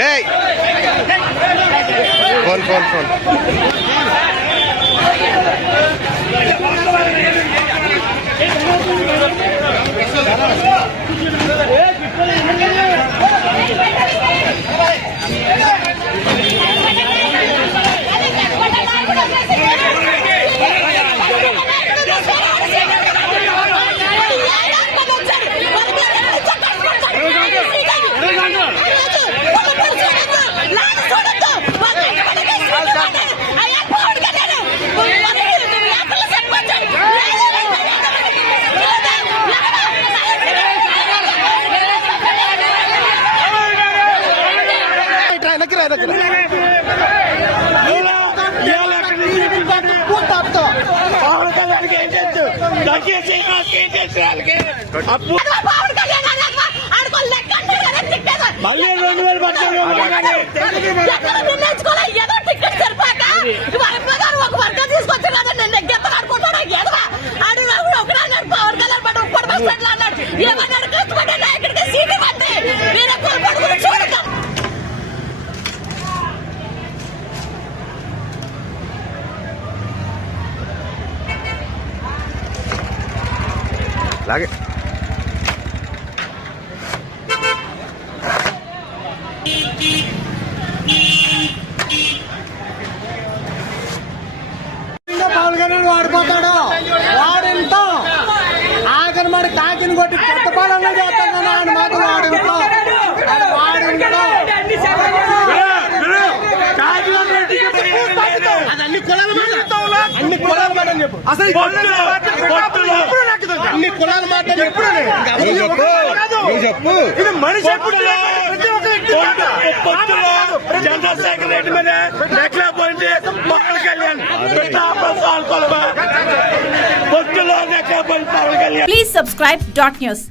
Hey! Phone, phone, phone. వెనక్కి రా, వెనక్కి రా. పవన్ కళ్యాణ్కి ఏం తెలుసు దయచేసి ఏం తెలుసు వాళ్ళకి అప్పు మళ్ళీ రెండు వేలు పట్టాలి ఏదో. టికెట్ సరిపోక లాగే పవన్ కళ్యాణ్ వాడిపోతాడు. వాడింటో ఆఖరి మరి కాకిని కొట్టి కొత్త పాలన చేస్తాను కదా ఆయన మాత్రం వాడింటో ఆయన వాడింటో అన్ని కులాల మాట అన్ని కులాల మాట అని చెప్పు. అసలు అన్ని కులాల మాట అని చెప్పు నువ్వు చెప్పు నువ్వు చెప్పు ఇది మనిషి ఎప్పుడు చంద్రశేఖర్ రెడ్డి మీద నెక్కలేకపోయింది పవన్ కళ్యాణ్ పొత్తులో నెక్కలేకపోయింది Pawan Kalyan Please subscribe dot news.